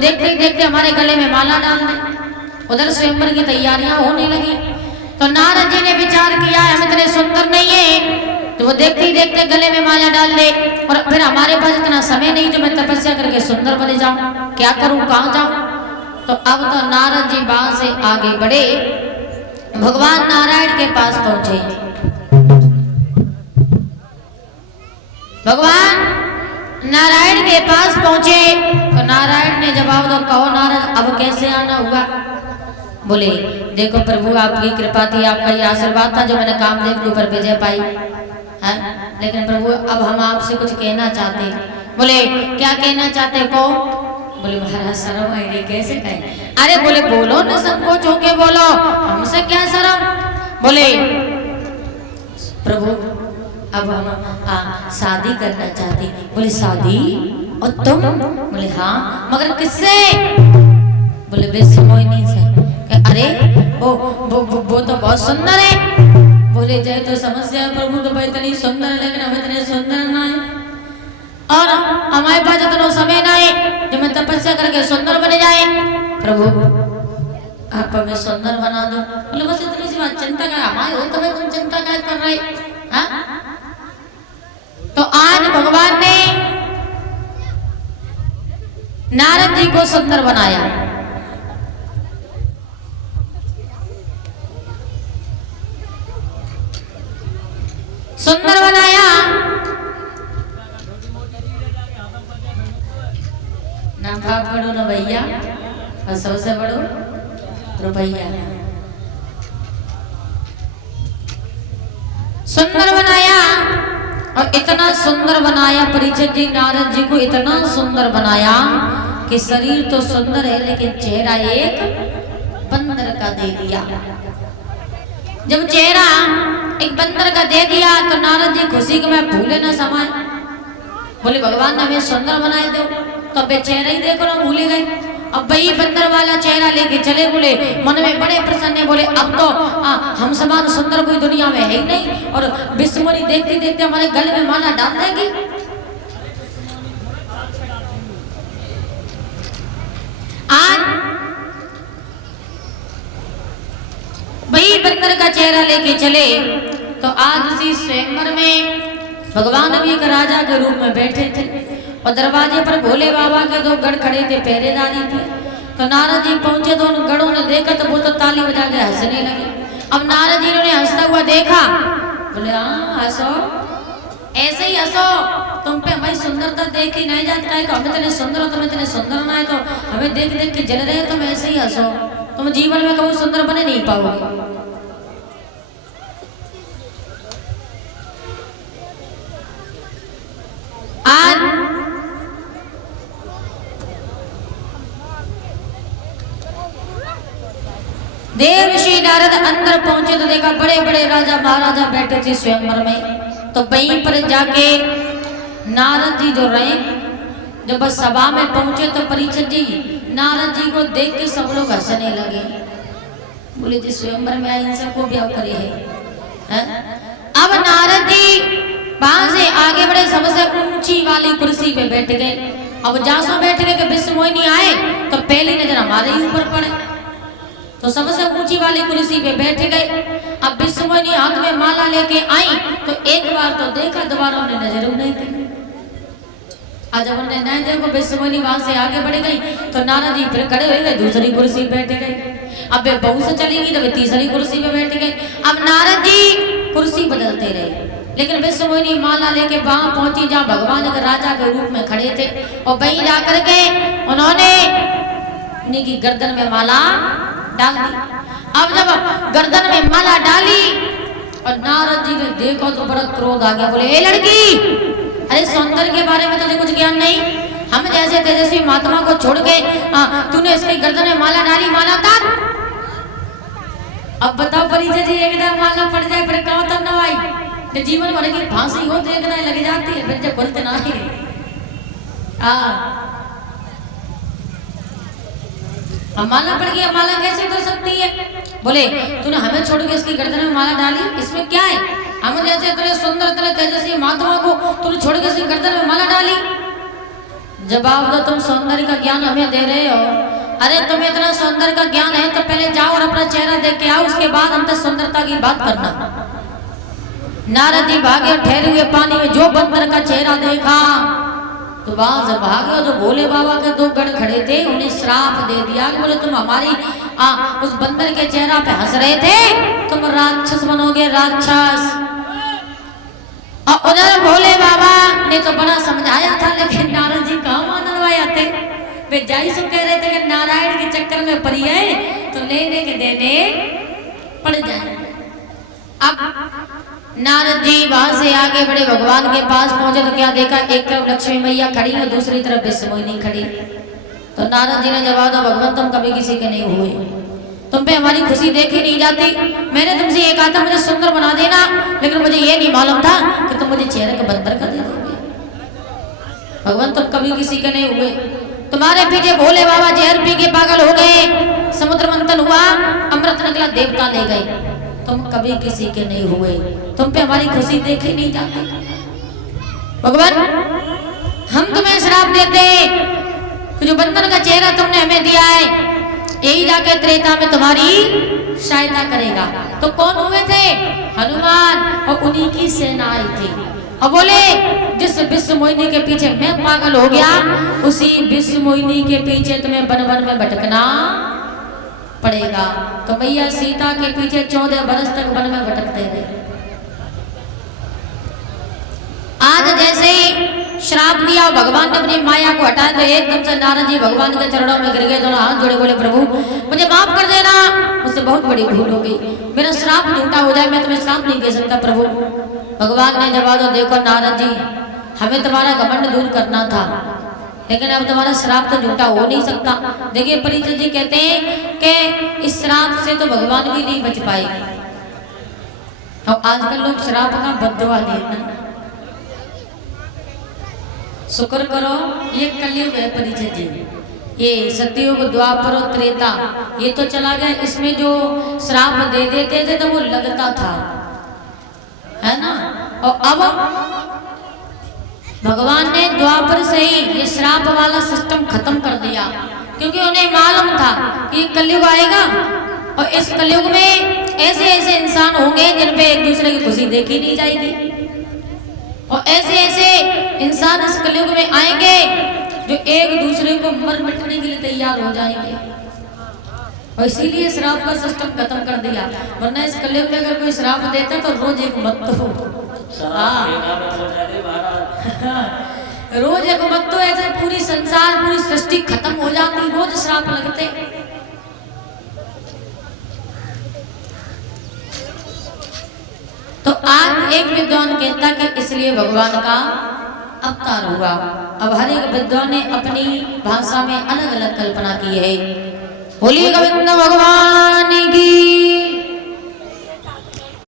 देखते ही देखते हमारे गले में माला डाल दे। उधर स्वयंवर की तैयारियां होने लगी तो नारद जी ने विचार किया हम इतने सुंदर नहीं है, तो वो देखते ही देखते गले में माला डाल दे। और फिर हमारे पास इतना समय नहीं जो मैं तपस्या करके सुंदर बने जाऊं, क्या करूं, कहां जाऊं। तो अब तो नारद जी वहां से आगे बढ़े, भगवान नारायण के पास पहुंचे। भगवान नारायण के पास पहुंचे तो नारायण ने जवाब दो, कहो नारद अब कैसे आना हुआ। बोले देखो प्रभु आपकी कृपा थी, आपका ये आशीर्वाद था जो मैंने कामदेव के ऊपर विजय पाई है, लेकिन प्रभु अब हम आपसे कुछ कहना चाहते। बोले क्या कहना चाहते को। बोले महाराज शर्म आई नहीं, कैसे कहें। अरे बोले बोलो न, संकोच होके बोलो, हमसे क्या शर्म। बोले प्रभु अब हम शादी करना चाहते। बोले शादी, और तुम। बोले हाँ, मगर किससे। बोले विश्व मोहिनी से। अरे वो तो बहुत सुंदर है। बोले जाए तो समस्या है प्रभु, तो इतनी सुंदर है लेकिन हम इतने सुंदर ना है, और हमारे पास इतना समय ना है जो मैं तपस्या करके सुंदर बने जाए। प्रभु आप हमें सुंदर बना दो। बोले बस इतनी सी बात, चिंता का हमारे हो तो तुम चिंता क्या कर रहे। हाँ तो आज भगवान ने नारद जी को सुंदर बनाया। सुंदर बनाया ना, भाव बड़ो ना भैया, और सबसे बड़ो रुपैया। सुंदर बनाया, और इतना सुंदर बनाया परीक्षित जी नारद जी को, इतना सुंदर बनाया कि शरीर तो सुंदर है लेकिन चेहरा एक बंदर का दे दिया। जब चेहरा एक बंदर का दे दिया तो नारद जी खुशी के मैं भूले ना समाए। बोले भगवान ने हमें सुंदर बनाए दो, तो अब चेहरा ही देखो ना भूले गए। अब वही बंदर वाला चेहरा लेके चले। बोले मन में बड़े प्रसन्न है, बोले अब तो हम समान सुंदर कोई दुनिया में है ही नहीं, और विश्वमणि देखते देखते हमारे गले में माला डाल देगी। आज वही बंदर का चेहरा लेके चले तो आज उसी स्वयंवर में भगवान अभी एक राजा के रूप में बैठे थे, और दरवाजे पर भोले बाबा के दो गढ़ खड़े थे, पहरेदारी थे। तो नारद जी पहुंचे तो उन गढ़ों ने देखा तो वो तो ताली बजा के हंसने लगे। अब नारद जी ने हंसता हुआ देखा। बोले हाँ हंसो, ऐसे ही हंसो, तुम पे हमारी सुंदरता देख ही नहीं जाता है, हम इतने सुंदर हो, तुम इतने सुंदर ना है, तो हमें देख देख के जल रहे हो, तुम ऐसे ही हंसो, तुम जीवन में कभी सुंदर बने नहीं पाओगे। आज देव ऋषि नारद अंदर पहुंचे तो देखा बड़े बड़े राजा महाराजा बैठे थे स्वयंवर में। तो वहीं पर जाके नारद जी जो रहे, जब बस सभा में पहुंचे तो परीक्षित जी नारद जी को देख के सब लोग हंसने लगे। बोले जी स्वयंवर में आए, इनसे को ब्याह करे है। अब नारद जी वहां से आगे बढ़े, सबसे ऊंची वाली कुर्सी पे बैठ गए। अब जासो बैठ गए कि विश्व मोहिनी आए तो पहली नजर हमारे ही ऊपर पड़े, तो सबसे ऊंची वाली कुर्सी पे बैठ गए। अब विश्व मोहिनी हाथ में माला लेके आई तो एक बार तो देखा, दोबारा उन्हें नजर नहीं थी। आज जब उन्हें नहीं देखो विश्व मोहिनी वहां से आगे बढ़ गई तो नारद जी फिर खड़े हो गए, दूसरी कुर्सी पे बैठ गए। अब वे बहू से चली गई तो वे तीसरी कुर्सी पे बैठ गए। अब नारद जी कुर्सी बदलते रहे, लेकिन विश्व मोहिनी माला लेके वहां पहुंची जहाँ भगवान के राजा के रूप में खड़े थे, और वहीं जाकर के उन्होंने उनकी गर्दन में माला डाल दी। अब जब गर्दन में माला डाली और नारद जी ने देखो तो बड़ा क्रोध आ गया। बोले ए लड़की, अरे सौंदर्य के बारे में तुझे कुछ ज्ञान नहीं, हम जैसे तेजस्वी महात्मा को छोड़ के तूने इसकी गर्दन में माला डाली, माला तार। अब बताओ परिचय जी, एकदम माला पड़ जाए फिर कहो तो न आई, तो जीवन भर की फांसी हो तो एकदम लग जाती है, फिर जब खुलते ना ही। माला पड़ गई, माला कैसे कर सकती है। बोले तूने हमें छोड़ के इसकी गर्दन में माला डाली, इसमें क्या है। हम जैसे तेरे सुंदर तेरे तेजस्वी महात्मा को तूने छोड़ के इसकी गर्दन में माला डाली। जवाब दो, तुम सौंदर्य का ज्ञान हमें दे रहे हो? अरे तुम्हें इतना सौंदर्य का ज्ञान है तो पहले जाओ और अपना चेहरा देख के आओ, उसके बाद हम तो सुंदरता की बात करना। नारद जी भागे और ठहरे हुए पानी में जो बंदर का चेहरा देखा तो वहां से भागे और जो भोले बाबा के दो गण खड़े थे उन्हें श्राप दे दिया कि बोले तुम हमारी उस बंदर के चेहरा पे हंस रहे थे, तुम राक्षस बनोगे, राक्षस। और उधर भोले बाबा ने तो बड़ा समझाया था, लेकिन नारद जी कहाँ मानने वाले थे। वे जाई सो कह रहे थे कि नारायण के चक्कर में पड़ी है तो लेने के देने पड़ जाए। अब नारद जी वहां से आगे बढ़े, भगवान के पास पहुंचे तो क्या देखा, एक तरफ लक्ष्मी मैया खड़ी और दूसरी तरफ विश्वमोहिनी खड़ी। तो नारद जी ने जवाब दिया, भगवान तुम कभी किसी के नहीं हुए, तुम पे हमारी खुशी देखी नहीं जाती। मैंने तुमसे ये कहा था मुझे सुंदर बना देना, लेकिन मुझे ये नहीं मालूम था कि तुम मुझे चेहरे का बंदर कर दे दोगे। भगवान तुम कभी किसी के नहीं हुए, तुम्हारे पीछे भोले बाबा जहर पी के पागल हो गए, समुद्र मंथन हुआ, अमृत निकला, देवता ले गए, तुम कभी किसी के नहीं हुए, तुम पे हमारी खुशी देखी नहीं जाती। भगवान हम तुम्हें श्राप देते कि जो बंदर का चेहरा तुमने हमें दिया है यही जाके त्रेता में तुम्हारी सहायता करेगा। तो कौन हुए थे? हनुमान और उन्हीं की सेना आई थी। और बोले जिस विश्वमोहिनी के पीछे मैं पागल हो गया, उसी विश्वमोहिनी के पीछे तुम्हें वन वन में भटकना पड़ेगा। तो मैया सीता के पीछे 14 बरस तक वन में भटकते रहे। आज जैसे ही श्राप दिया भगवान ने अपनी माया को हटाया तो एकदम से नारद जी भगवान के चरणों में गिर गए, दोनों हाथ जोड़े, बोले प्रभु मुझे माफ कर देना, मुझसे बहुत बड़ी भूल हो गई, मेरा श्राप झूठा हो जाए, मैं तुम्हें श्राप नहीं दे सकता प्रभु। भगवान ने जवाब दिया, देखो नारद जी हमें तुम्हारा घमंड दूर करना था, लेकिन अब तुम्हारा श्राप तो झूठा हो नहीं सकता। देखिए परीक्षित जी कहते हैं कि इस श्राप से तो भगवान भी नहीं बच पाए। और आजकल लोग श्राप का बद्दुआ देते हैं। शुक्र करो ये कलयुग है परीक्षित जी, ये सतयुग द्वापर और त्रेता ये तो चला गया, इसमें जो श्राप दे देते थे तो वो लगता था, है ना। और अब भगवान ने द्वापर से ही ये श्राप वाला सिस्टम खत्म कर दिया, क्योंकि उन्हें मालूम था कि कलयुग आएगा और इस कलयुग में ऐसे ऐसे इंसान होंगे जिन पे एक दूसरे की खुशी देखी नहीं जाएगी, और ऐसे ऐसे इंसान इस कलयुग में आएंगे जो एक दूसरे को मर मिटने के लिए तैयार हो जाएंगे। और इसीलिए श्राप का सिस्टम खत्म कर दिया, वरना इस कलयुग में अगर कोई श्राप देता तो रोज एक मत हो, रोज एक मत तो ऐसे पूरी संसार पूरी सृष्टि खत्म हो जाती, रोज श्राप लगते। तो आज एक विद्वान कहता कि इसलिए भगवान का अवतार हुआ। अब हर एक विद्वान ने अपनी भाषा में अलग अलग कल्पना की है। बोलिए गोविंद भगवान